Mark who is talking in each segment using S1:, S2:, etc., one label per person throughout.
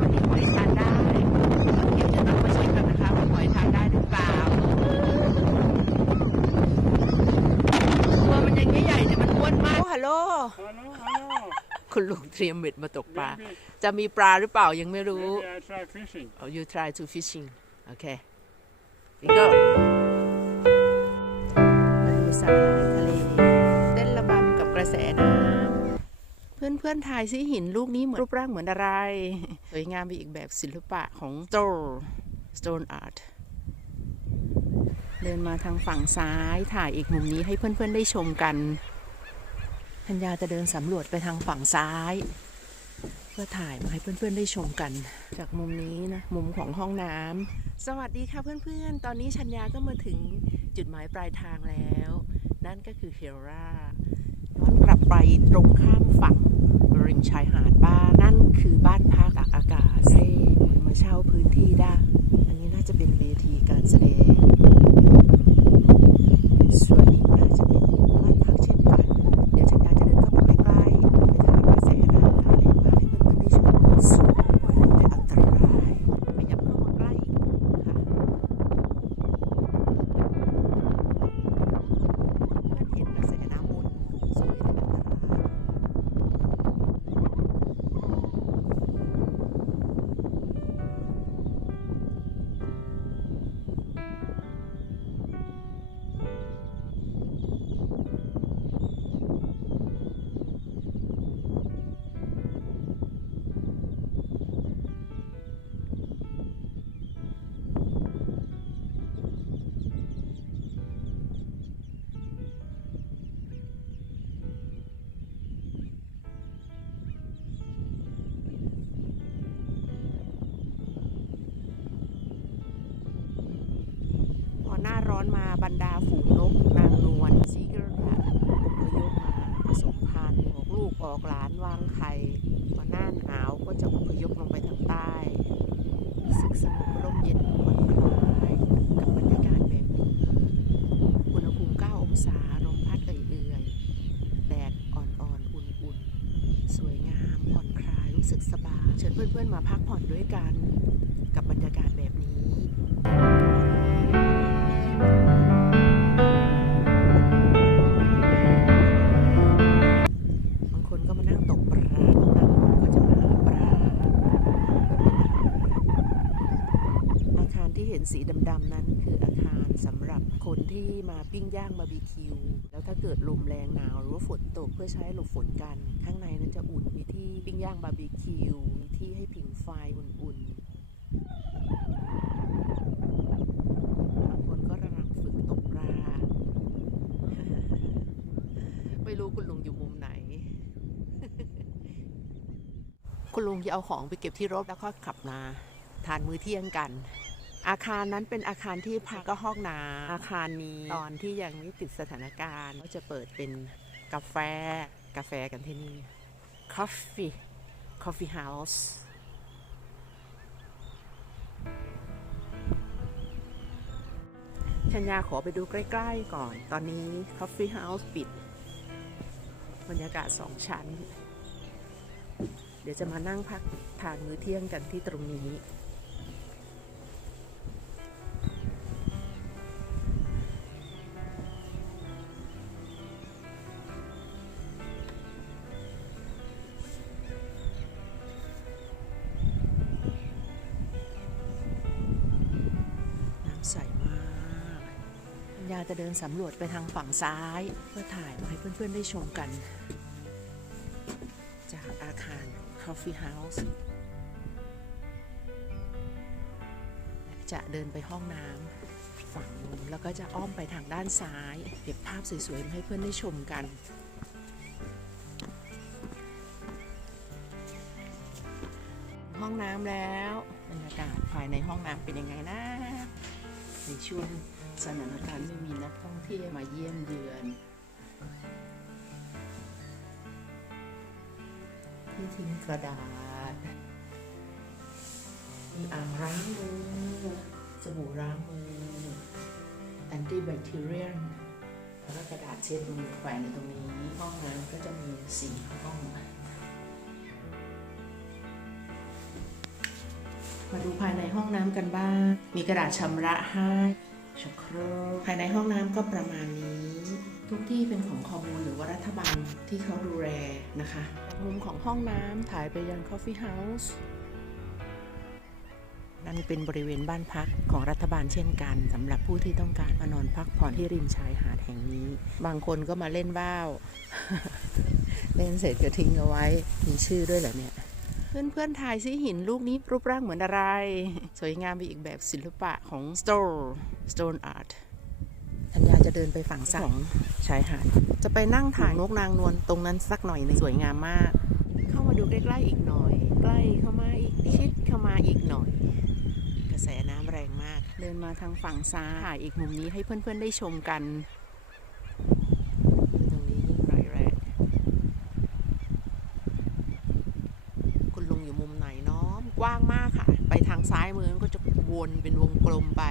S1: อันนี้หอยทานได้เดี๋ยวจะต้องมาเช็คกันนะคะว่าหอยทานได้หรือเปล่าตัวมันยังใหญ่ๆแต่มันอ้วนมากโอ้ฮัลโหล
S2: Hello, hello.
S1: คุณลุงเตรียมเบ็ดมาตกปลา Maybe, จะมีปลาหรือเปล่ายังไม่รู้
S2: maybe I try fishing.
S1: Oh, you try to fishing. Okay. We go. มาดูสายทะเลเต้นระบำกับกระแสน้ำ เพื่อนเพื่อนทายซิหินลูกนี้เหมือนรูปร่างเหมือนอะไร สวยงามไปอีกแบบศิลปะของ Stone Stone Art เดินมาทางฝั่งซ้ายถ่ายอีกมุมนี้ให้เพื่อนๆได้ชมกันธัญญาจะเดินสำรวจไปทางฝั่งซ้าย เพื่อถ่ายมาให้เพื่อนๆได้ชมกัน จากมุมนี้นะมุมของห้องน้ำสวัสดีค่ะเพื่อนๆ ตอนนี้ชัญญาก็มาถึงจุดหมายปลายทางแล้ว นั่นก็คือเฮรา ย้อนกลับไปตรงข้ามฝั่ง มาบรรดาฝูงนกนางนวลซีกิลค่ะอพยพมาผสมพันธุ์ออกลูกออกหลานวางไข่พอหน้าหนาวก็จะอพยพลงไปทางใต้รู้สึกสงบร่มเย็นผ่อนคลายกับบรรยากาศแบบนี้อุณหภูมิ 9 องศาลมพัดเอื่อยๆแดดอ่อนๆ อุ่นๆ สวยงามผ่อนคลายรู้สึกสบายเชิญเพื่อนๆมาพักผ่อนด้วยกันกับบรรยากาศแบบนี้ สีดำๆนั้นคืออาคารสำหรับคนที่มาปิ้งย่างบาร์บีคิว แล้วถ้าเกิดลมแรงหนาวหรือว่าฝนตกเพื่อใช้หลบฝนกัน ข้างในนั้นจะอุ่นมีที่ปิ้งย่างบาร์บีคิวมีที่ให้ผิงไฟอุ่นๆบางคนก็กำลังฝึกตกปลา ไม่รู้คุณลุงอยู่มุมไหน คุณลุงจะเอาของไปเก็บที่รถแล้วก็ขับมาทานมื้อเที่ยงกัน อาคารนั้นเป็นอาคารที่พักก็ห้องน้ำอาคารนี้ตอนที่ยังไม่ติดสถานการณ์ก็จะเปิดเป็นกาแฟกาแฟกันที่นี่ Coffee Coffee House ชัญญาขอไปดูใกล้ๆก่อน ตอนนี้ Coffee House ปิด บรรยากาศสองชั้น เดี๋ยวจะมานั่งพักทานมื้อเที่ยงกันที่ตรงนี้น้ จะเดินสำรวจไปทางฝั่งซ้าย เพื่อถ่ายมาให้เพื่อนๆได้ชมกัน จากอาคาร Coffee House จะเดินไปห้องน้ำฝั่งนู้นแล้วก็จะอ้อมไปทางด้านซ้าย เก็บภาพสวยๆมาให้เพื่อนได้ชมกันห้องน้ำแล้วบรรยากาศภายในห้องน้ำเป็นยังไงนะ ในช่วงสถานการณ์ไม่มีนักท่องเที่ยวมาเยี่ยมเยือน ที่ทิ้งกระดาษ มีอ่างล้างมือสบู่ล้างมือแอนตี้แบคทีเรียนแล้วก็กระดาษเช็ดมือแขวนอยู่ตรงนี้ห้องน้ำก็จะมีสี่ห้อง มาดูภายในห้องน้ำกันบ้าง มีกระดาษชำระให้ชักโครกภายในห้องน้ำก็ประมาณนี้ ทุกที่เป็นของคอมมูนหรือว่ารัฐบาลที่เขาดูแลนะคะมุมของห้องน้ำถ่ายไปยัง Coffee House นั่นเป็นบริเวณบ้านพักของรัฐบาลเช่นกันสำหรับผู้ที่ต้องการมานอนพักผ่อนที่ริมชายหาดแห่งนี้ บางคนก็มาเล่นว่าว เล่นเสร็จก็ทิ้งเอาไว้ มีชื่อด้วยเหรอเนี่ย เพื่อนๆถ่ายซิหินลูกนี้รูปร่างเหมือนอะไร สวยงามไปอีกแบบศิลปะของ Stone Stone Art ธัญญาจะเดินไปฝั่งซ้ายของชายหาด จะไปนั่งถ่ายนกนางนวลตรงนั้นสักหน่อยหนึงสวยงามมาก เข้ามาดูใกล้ๆอีกหน่อย ใกล้เข้ามาอีกชิดเข้ามาอีกหน่อย กระแสน้ำแรงมาก เดินมาทางฝั่งซ้ายถ่ายอีกมุมนี้ให้เพื่อนๆได้ชมกัน ตรงนี้ยิ่งร้ายแรงคุณลุงอยู่มุมไหนเนาะกว้างมากค่ะ ไปทางซ้ายมือมันก็จะวนเป็นวงกลมไป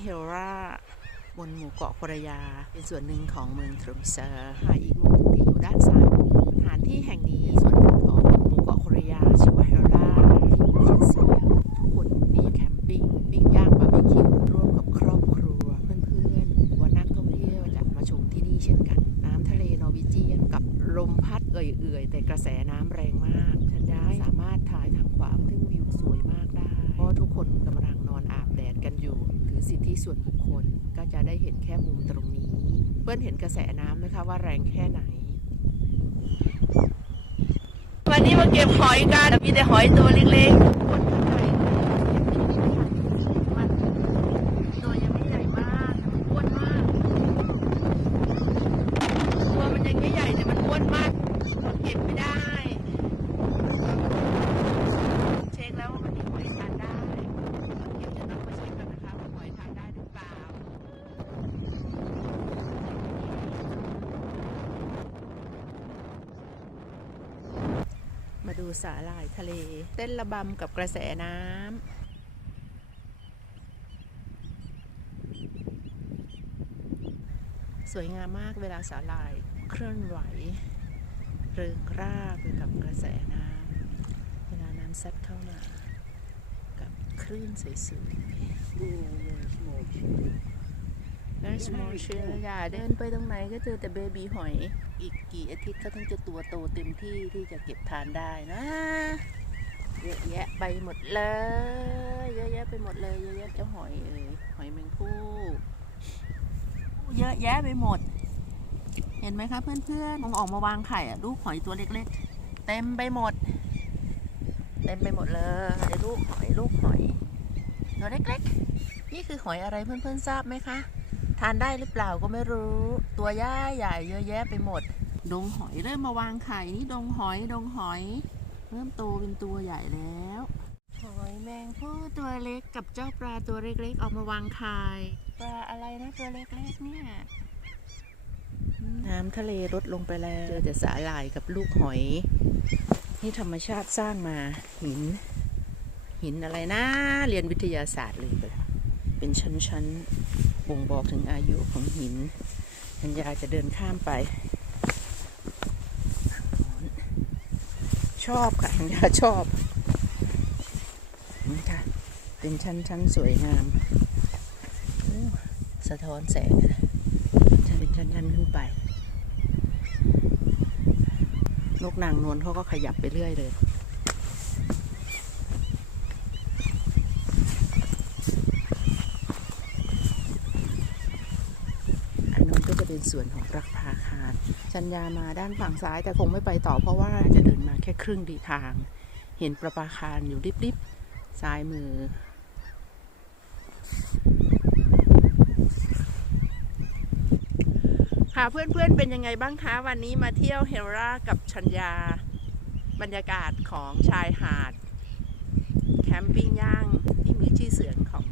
S1: เฮลราบนหมู่เกาะพรยา เป็นส่วนหนึ่งของเมืองทรมเซอร์หาอีกมุมที่อยู่ด้านซ้ายสถานที่แห่งนี้ส่วนหนึ่งของหมู่เกาะพรยาชื่อว่าเฮลราที่มีชื่อเสียงทุกคนมีแคมปิ้งปิ้งย่างบาร์บีคิวร่วมกับครอบครัวเพื่อนๆหรือว่านักท่องเที่ยวจะมาชมที่นี่เช่นกัน น้ำทะเลนอร์วิเจียนกับลมพัดเอื่อยๆ แต่กระแสน้ำแรงมากฉันย้ายสามารถถ่ายทางขวาซึ่งวิวสวยมากได้เพราะทุกคนกำ สิทธิส่วนบุคคลก็จะได้เห็นแค่มุมตรงนี้ เพื่อนเห็นกระแสน้ำไหมคะว่าแรงแค่ไหน วันนี้มาเก็บหอยกันมีแต่หอยตัวเล็กๆคนข้างในมันตัวยังไม่ใหญ่มากแต่มันอ้วนมาก ตัวมันยังไม่ใหญ่แต่มันอ้วนมากเก็บไม่ได้ เช็คแล้วว่ามันมีหอยทานได้เดี๋ยวจะต้องมาเช็คกันนะคะว่าหอยทานได้หรือเปล่า มา ดูสาหร่ายทะเล เต้นระบำกับกระแสน้ำสวยงามมากเวลาสาหร่ายเคลื่อนไหว เริงร่าไปกับกระแสน้ำเวลาน้ำซัดเข้ามา กับคลื่นสวยๆ และสมอลเชียอย่าเดินไปตรงไหนก็เจอแต่เบบีหอย อีกกี่อาทิตย์เขาถึงจะตัวโตเต็มที่ที่จะเก็บทานได้นะ เยอะแยะไปหมดเลย เยอะแยะไปหมดเลย เยอะแยะเจ้าหอยเอ่ยหอยแมงผู้เยอะแยะไปหมด เห็นไหมคะเพื่อนๆมองออกมาวางไข่อะลูกหอยตัวเล็กๆ เต็มไปหมด เต็มไปหมดเลยลูกหอยลูกหอยตัวเล็กๆ นี่คือหอยอะไรเพื่อนๆทราบไหมคะ ทานได้หรือเปล่าก็ไม่รู้ ตัวย่าใหญ่เยอะแยะไปหมด ดงหอยเริ่มมาวางไข่นี่ดงหอยดงหอย เริ่มโตเป็นตัวใหญ่แล้วหอยแมงผู้ตัวเล็กกับเจ้าปลาตัวเล็กๆ ออกมาวางไข่ปลาอะไรนะตัวเล็กๆเนี่ยน้ำทะเลลดลงไปแล้วเจอแต่สาหร่ายกับลูกหอย นี่ธรรมชาติสร้างมาหิน หินอะไรนะ เรียนวิทยาศาสตร์เลยไปแล้ว เป็นชั้นๆ บ่งบอกถึงอายุของหินธัญญาจะเดินข้ามไป ชอบค่ะธัญญาชอบนี่ค่ะ เป็นชั้นๆ สวยงาม สะท้อนแสงนะจะเป็นชั้นๆ ขึ้นไป นกนางนวลเขาก็ขยับไปเรื่อยเลย อันนู้นก็ จะเป็นส่วนของรักพาคารชัญญามาด้านฝั่งซ้ายแต่คงไม่ไปต่อเพราะว่าจะเดินมาแค่ครึ่งดีทาง เห็นประภาคารอยู่ริบๆซ้ายมือ ค่ะเพื่อนๆเป็นยังไงบ้างคะวันนี้มาเที่ยวเฮลรากับชัญญา บรรยากาศของชายหาด แคมปิ้งย่างที่มีชื่อเสียงของ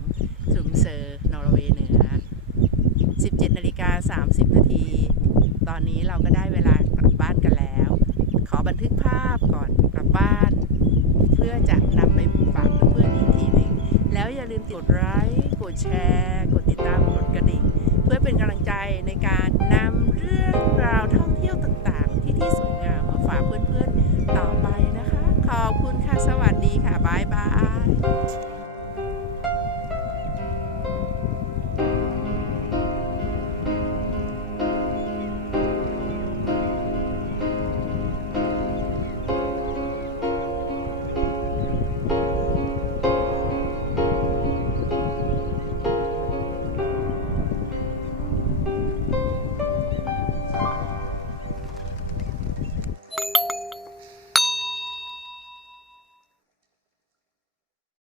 S1: สุมเซอร์นอร์เวย์เหนือ 17นาฬิกา30นาทีตอนนี้เราก็ได้เวลากลับบ้านกันแล้ว ขอบันทึกภาพก่อนกลับบ้าน เพื่อจะนำไปฝากเพื่อนๆอีกทีหนึ่งแล้วอย่าลืมกดไลค์กดแชร์ กดติดตามกดกระดิ่ง เพื่อเป็นกำลังใจในการนำเรื่องราวท่องเที่ยวต่างๆ ที่ที่สวยงามมาฝากเพื่อนๆต่อไปนะคะ ขอบคุณค่ะ สวัสดีค่ะ บ๊ายบาย